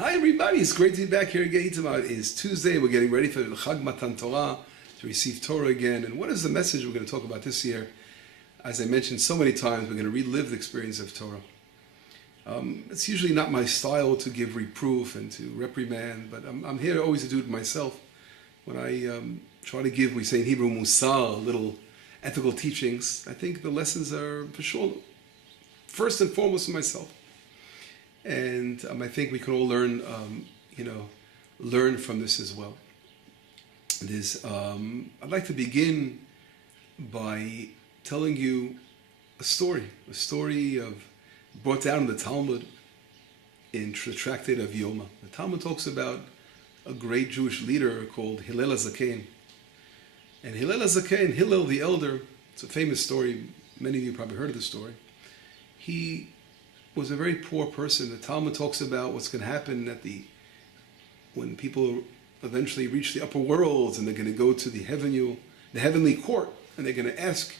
Hi everybody, it's great to be back here again. It is Tuesday, we're getting ready for the Chag Matan Torah, to receive Torah again. And what is the message we're going to talk about this year? As I mentioned so many times, we're going to relive the experience of Torah. It's usually not my style to give reproof and to reprimand, but I'm here to always do it myself. When I try to give, we say in Hebrew, musar, little ethical teachings, I think the lessons are for sure, first and foremost for myself. And I think we can all learn, learn from this as well. I'd like to begin by telling you a story brought down in the Talmud in the tractate of Yoma. The Talmud talks about a great Jewish leader called Hillel HaZaken. And Hillel HaZaken, Hillel the elder, it's a famous story. Many of you probably heard of the story. He was a very poor person. The Talmud talks about what's going to happen when people eventually reach the upper worlds and they're going to go to the heavenly court, and they're going to ask,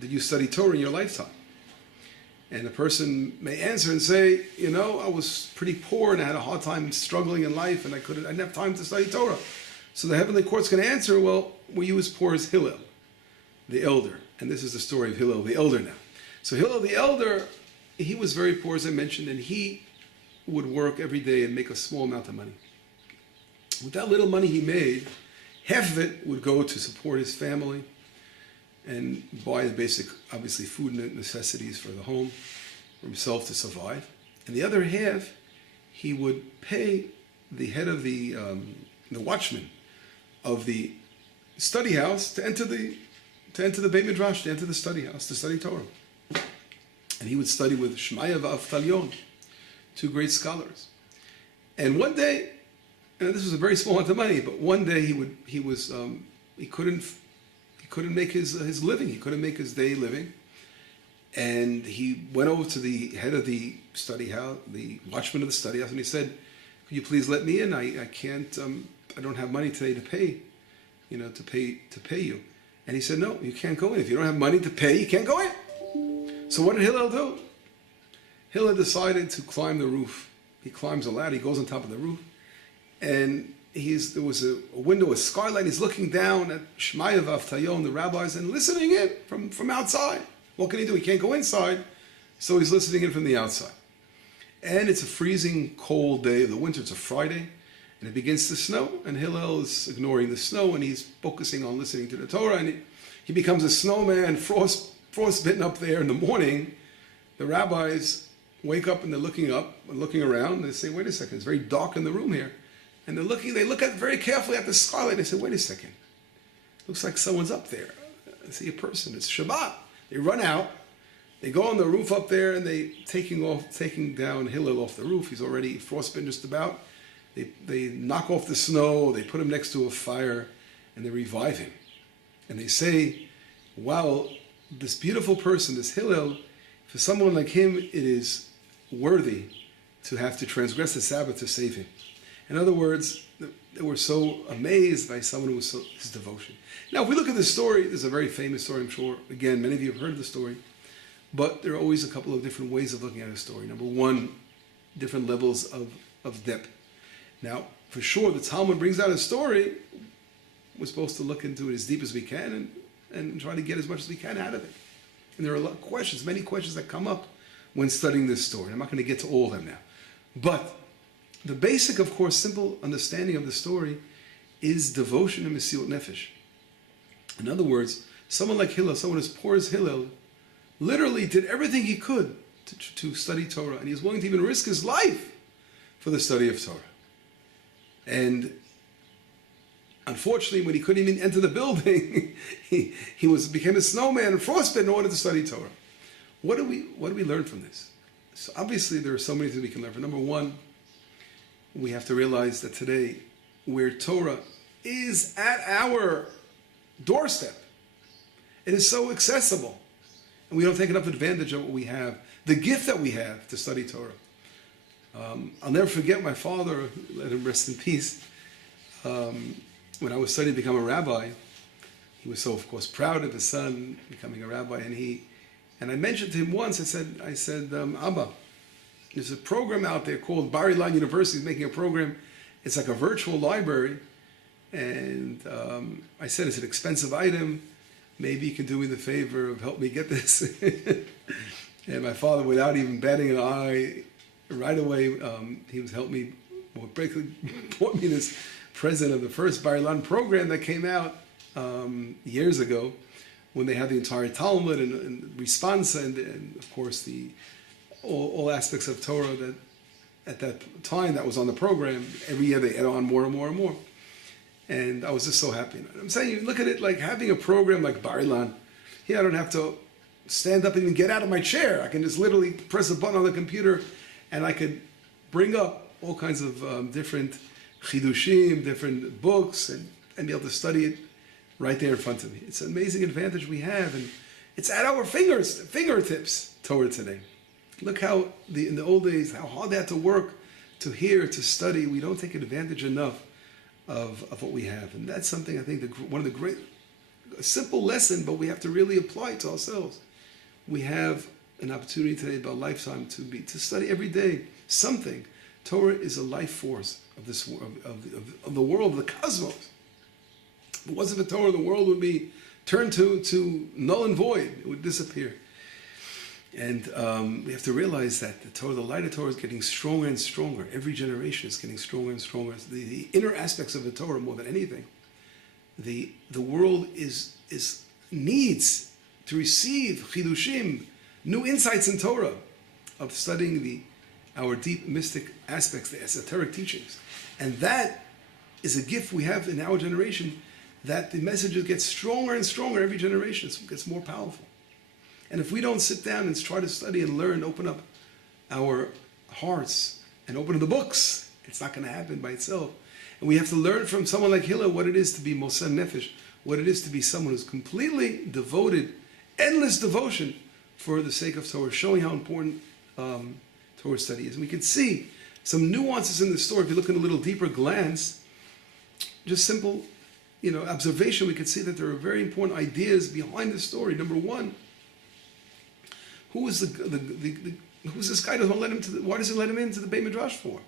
did you study Torah in your lifetime? And the person may answer and say, I was pretty poor and I had a hard time struggling in life and I didn't have time to study Torah. So the heavenly court's going to answer, well, were you as poor as Hillel, the elder? And this is the story of Hillel the elder now. So Hillel the elder, he was very poor, as I mentioned, and he would work every day and make a small amount of money. With that little money he made, half of it would go to support his family and buy the basic, obviously, food and necessities for the home, for himself to survive. And the other half, he would pay the head of the watchman of the study house to enter the Beit Midrash, to enter the study house, to study Torah. And he would study with Shmaya v'Avtalion, two great scholars. And one day, and this was a very small amount of money, but one day he couldn't make his living. He couldn't make his day living. And he went over to the head of the study house, the watchman of the study house, and he said, "Could you please let me in? I can't. I don't have money today to pay. To pay you." And he said, "No, you can't go in. If you don't have money to pay, you can't go in." So what did Hillel do? Hillel decided to climb the roof. He climbs a ladder. He goes on top of the roof, and there was a window, a skylight. He's looking down at Shmaya v'Avtayon, the rabbis, and listening in from outside. What can he do? He can't go inside, so he's listening in from the outside. And it's a freezing cold day of the winter. It's a Friday, and it begins to snow. And Hillel is ignoring the snow, and he's focusing on listening to the Torah. And he becomes a snowman, frostbitten up there in the morning. The rabbis wake up and they're looking around, and they say, "Wait a second, it's very dark in the room here." And they look very carefully at the skylight, and they say, "Wait a second, looks like someone's up there. I see a person, it's Shabbat." They run out, they go on the roof up there, and they taking down Hillel off the roof. He's already frostbitten just about. They knock off the snow, they put him next to a fire, and they revive him. And they say, "Wow, this beautiful person, this Hillel, for someone like him, it is worthy to have to transgress the Sabbath to save him." In other words, they were so amazed by someone who was his devotion. Now, if we look at this story, there's a very famous story, I'm sure. Again, many of you have heard of the story. But there are always a couple of different ways of looking at a story. Number one, different levels of depth. Now, for sure, the Talmud brings out a story. We're supposed to look into it as deep as we can and try to get as much as we can out of it. And there are many questions that come up when studying this story. I'm not going to get to all of them now. But the basic, of course, simple understanding of the story is devotion and Mesiut Nefesh. In other words, someone like Hillel, someone as poor as Hillel, literally did everything he could to study Torah, and he was willing to even risk his life for the study of Torah. And unfortunately, when he couldn't even enter the building, he became a snowman and frostbitten in order to study Torah. What do we learn from this? So obviously, there are so many things we can learn from. Number one, we have to realize that today, where Torah is at our doorstep, it is so accessible, and we don't take enough advantage of what we have, the gift that we have to study Torah. I'll never forget my father, let him rest in peace. When I was studying to become a rabbi, he was so, of course, proud of his son becoming a rabbi, and I mentioned to him once, I said, Abba, There's a program out there called Bar Ilan University is making a program. It's like a virtual library. And I said, it's an expensive item. Maybe you can do me the favor of help me get this. And my father, without even batting an eye, right away, he was helped me, well, basically bought me this present of the first Bar Ilan program that came out years ago, when they had the entire Talmud and responsa and of course all aspects of Torah that at that time that was on the program. Every year they add on more and more and more. And I was just so happy. I'm saying, you look at it like having a program like Bar Ilan. Here I don't have to stand up and even get out of my chair. I can just literally press a button on the computer and I could bring up all kinds of different chidushim, different books, and be able to study it right there in front of me. It's an amazing advantage we have, and it's at our fingertips, Torah today. Look how, in the old days, how hard they had to work to hear, to study. We don't take advantage enough of what we have. And that's something I think one of the great, a simple lesson, but we have to really apply it to ourselves. We have an opportunity today, about a lifetime, to study every day something. Torah is a life force of this of the world, of the cosmos. If it wasn't for Torah, the world would be turned to null and void. It would disappear. And we have to realize that the light of Torah is getting stronger and stronger. Every generation is getting stronger and stronger. The inner aspects of the Torah, more than anything, the world needs to receive chidushim, new insights in Torah, of studying our deep mystic aspects, the esoteric teachings. And that is a gift we have in our generation, that the messages get stronger and stronger every generation. It gets more powerful. And if we don't sit down and try to study and learn, open up our hearts and open the books, it's not going to happen by itself. And we have to learn from someone like Hillel what it is to be Moseh Nefesh, what it is to be someone who's completely devoted, endless devotion for the sake of Torah, showing how important Torah study is. And we can see some nuances in the story. If you look in a little deeper glance, just simple, observation, we can see that there are very important ideas behind the story. Number one, who is who's this guy? Why does he let him into the Beit Midrash for?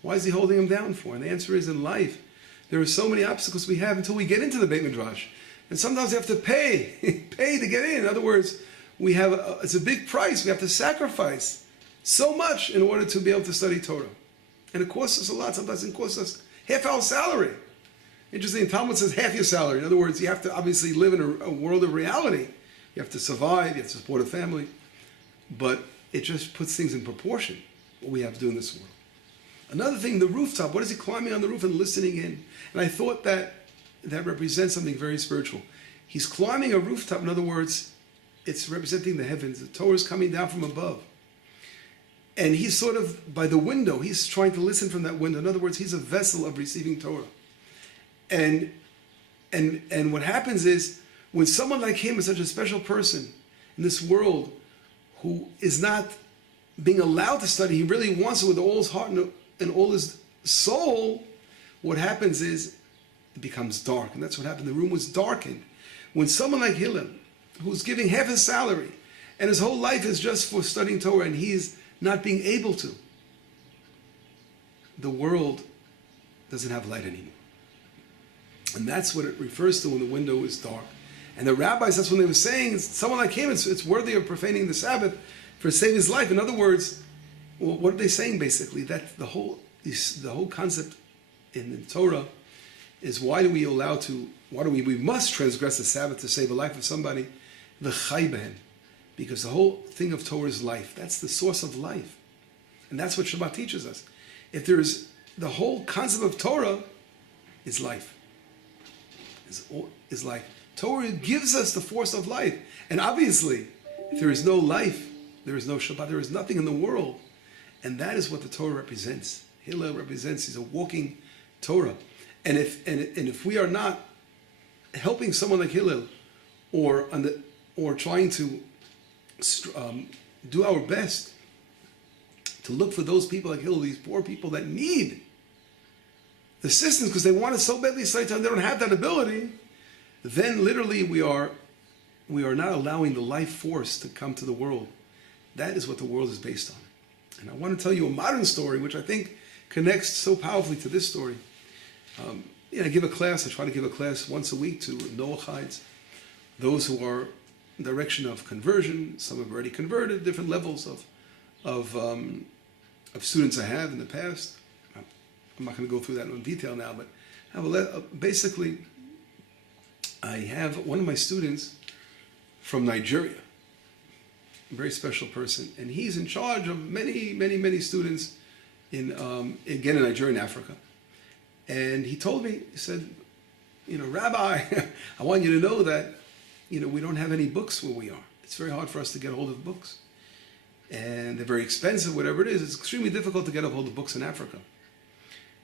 Why is he holding him down for? And the answer is, in life, there are so many obstacles we have until we get into the Beit Midrash. And sometimes we have to pay to get in. In other words, it's a big price. We have to sacrifice so much in order to be able to study Torah. And it costs us a lot. Sometimes it costs us half our salary. Interesting, Talmud says half your salary. In other words, you have to obviously live in a world of reality. You have to survive, you have to support a family. But it just puts things in proportion, what we have to do in this world. Another thing, the rooftop. What is he climbing on the roof and listening in? And I thought that represents something very spiritual. He's climbing a rooftop. In other words, it's representing the heavens. The Torah is coming down from above. And he's sort of by the window. He's trying to listen from that window. In other words, he's a vessel of receiving Torah. And what happens is, when someone like him is such a special person in this world, who is not being allowed to study, he really wants it with all his heart and all his soul, what happens is it becomes dark. And that's what happened. The room was darkened. When someone like Hillel, who's giving half his salary, and his whole life is just for studying Torah, and he's not being able to, the world doesn't have light anymore. And that's what it refers to when the window is dark. And the rabbis, that's when they were saying, someone like him, it's worthy of profaning the Sabbath for saving his life. In other words, what are they saying basically? That the whole concept in the Torah is, we must transgress the Sabbath to save a life of somebody, the chai behen, because the whole thing of Torah is life. That's the source of life. And that's what Shabbat teaches us. If there's the whole concept of Torah is life. Is life. Torah gives us the force of life. And obviously, if there is no life, there is no Shabbat, there is nothing in the world. And that is what the Torah represents. Hillel represents, he's a walking Torah. And if we are not helping someone like Hillel, or trying to do our best to look for those people like Hillel, these poor people that need the assistance because they want it so badly, so they don't have that ability, then literally we are not allowing the life force to come to the world. That is what the world is based on. And I want to tell you a modern story, which I think connects so powerfully to this story. I give a class, I try to give a class once a week to Noachides, those who are in the direction of conversion. Some have already converted, different levels of students I have in the past. I'm not going to go through that in detail now, but basically, I have one of my students from Nigeria, a very special person, and he's in charge of many, many, many students in Nigeria and Africa. And he told me, he said, Rabbi, I want you to know that, we don't have any books where we are. It's very hard for us to get a hold of books. And they're very expensive, whatever it is. It's extremely difficult to get a hold of books in Africa.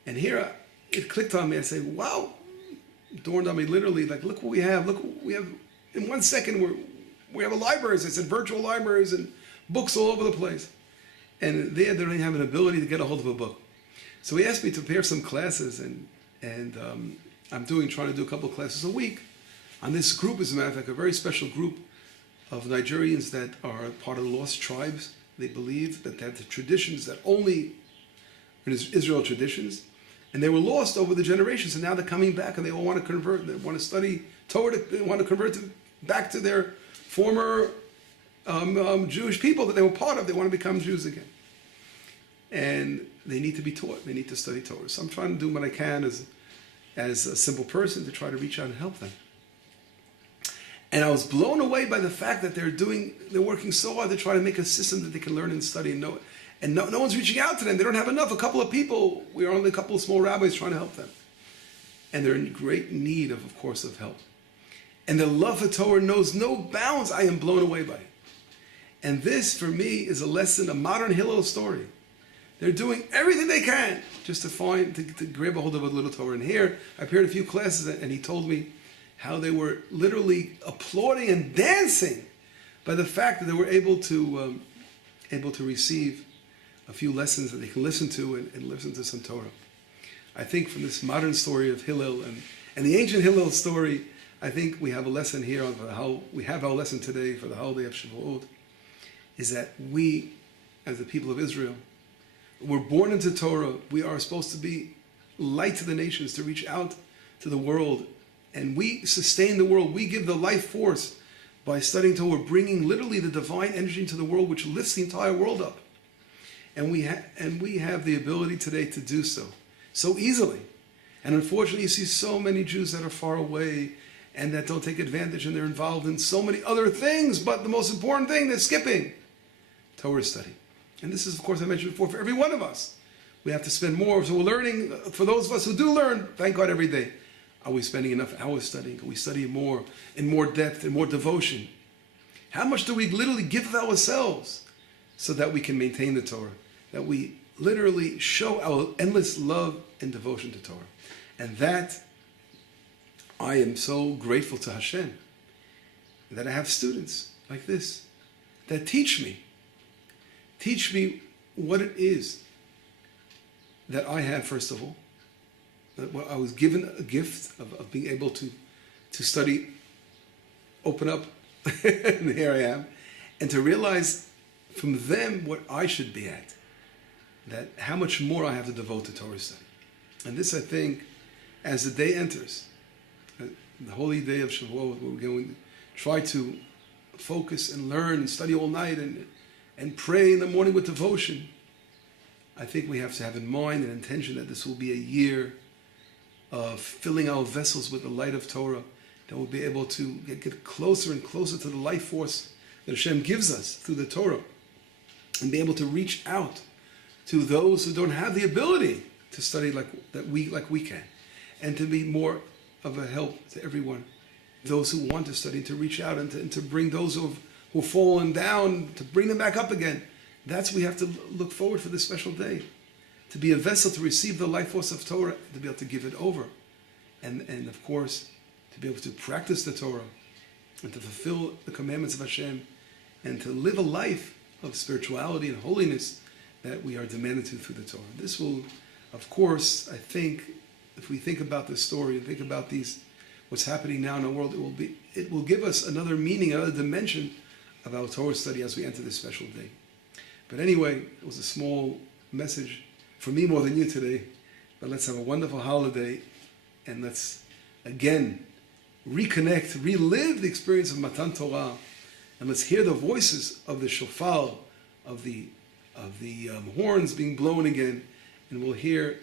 And here, it clicked on me. I said, wow. It dawned on me literally, like, look what we have. Look what we have. In 1 second, we have a library. I said, virtual libraries and books all over the place. And they don't even have an ability to get a hold of a book. So he asked me to prepare some classes, and I'm trying to do a couple of classes a week on this group, as a matter of fact, a very special group of Nigerians that are part of the lost tribes. They believe that they have the traditions that only Israel traditions, and they were lost over the generations, and now they're coming back, and they all want to convert. They want to study Torah. They want to convert back to their former Jewish people that they were part of. They want to become Jews again, and they need to be taught. They need to study Torah. So I'm trying to do what I can as a simple person to try to reach out and help them. And I was blown away by the fact that they're working so hard to try to make a system that they can learn and study and know. And no one's reaching out to them. They don't have enough. A couple of people, we're only a couple of small rabbis trying to help them. And they're in great need of course, of help. And the love for Torah knows no bounds. I am blown away by it. And this, for me, is a lesson, a modern Hillel story. They're doing everything they can just to grab a hold of a little Torah. And here, I prepared a few classes, and he told me how they were literally applauding and dancing by the fact that they were able to receive a few lessons that they can listen to and listen to some Torah. I think from this modern story of Hillel and the ancient Hillel story, I think we have a lesson here on how we have our lesson today for the holiday of Shavuot, is that we, as the people of Israel, we're born into Torah. We are supposed to be light to the nations, to reach out to the world. And we sustain the world. We give the life force by studying Torah. We're bringing literally the divine energy into the world, which lifts the entire world up. And we have the ability today to do so easily. And unfortunately, you see so many Jews that are far away and that don't take advantage, and they're involved in so many other things. But the most important thing, they're skipping Torah study. And this is, of course, I mentioned before, for every one of us. We have to spend more. So we're learning, for those of us who do learn, thank God, every day. Are we spending enough hours studying? Are we studying more, in more depth, in more devotion? How much do we literally give of ourselves so that we can maintain the Torah? That we literally show our endless love and devotion to Torah. And that, I am so grateful to Hashem that I have students like this that teach me what it is that I have, first of all. I was given a gift of being able to study, open up, and here I am, and to realize from them what I should be at, that how much more I have to devote to Torah study. And this, I think, as the day enters, the holy day of Shavuot, we're going to try to focus and learn and study all night and pray in the morning with devotion. I think we have to have in mind and intention that this will be a year of filling our vessels with the light of Torah, that we'll be able to get closer and closer to the life force that Hashem gives us through the Torah, and be able to reach out to those who don't have the ability to study like we can, and to be more of a help to everyone, those who want to study, to reach out and to bring those who've fallen down, to bring them back up again. That's what we have to look forward for this special day. To be a vessel to receive the life force of Torah, to be able to give it over. And of course, to be able to practice the Torah and to fulfill the commandments of Hashem and to live a life of spirituality and holiness that we are demanded to through the Torah. This will, of course, I think, if we think about this story and think about what's happening now in the world, it will give us another meaning, another dimension of our Torah study as we enter this special day. But anyway, it was a small message for me more than you today. But let's have a wonderful holiday, and let's again reconnect, relive the experience of Matan Torah, and let's hear the voices of the shofar, of the horns being blown again, and we'll hear,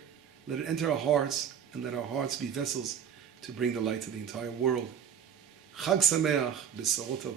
let it enter our hearts, and let our hearts be vessels to bring the light to the entire world. Chag Sameach, B'sorot Tov.